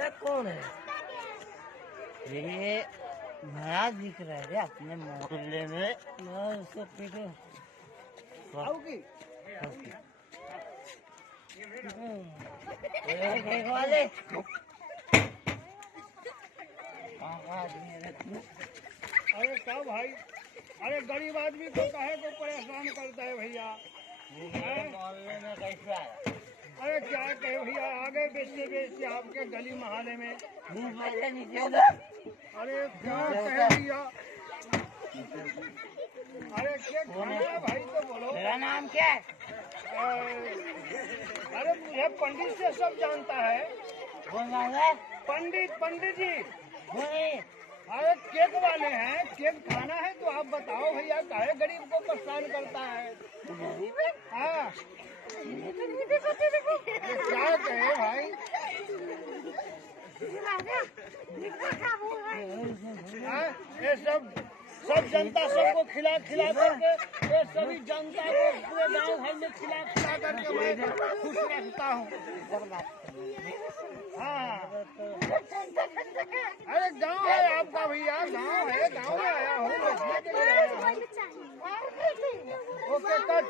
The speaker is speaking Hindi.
ये कौन है? ये नया दिख रहा है अपने मोहल्ले में। मैं उसको पीटू वाले अरे क्या भाई, अरे गरीब आदमी को काहे को परेशान करता है भैया? मोहल्ले में कैसे आया? अरे क्या कहे भैया, आगे बेचते बेचते आपके गली मोहल्ले में। अरे क्या कहे भैया, अरे क्या खाना है भाई तो बोलो। मेरा नाम क्या है? अरे मुझे पंडित से सब जानता है। कौन है? पंडित जी। बोलिए। अरे केक वाले हैं, केक खाना है तो आप बताओ भैया, काहे गरीब को परेशान करता है? हाँ क्या कहे भाई, ये सब जनता सबको खिला करके, ये सभी जनता को पूरे गांव भर में खिला करके मैं खुश रखता हूँ। हाँ अरे गांव है आपका भैया, गांव है, गांव में आया हूँ, बेचने के लिए आया हूँ। Okay cut.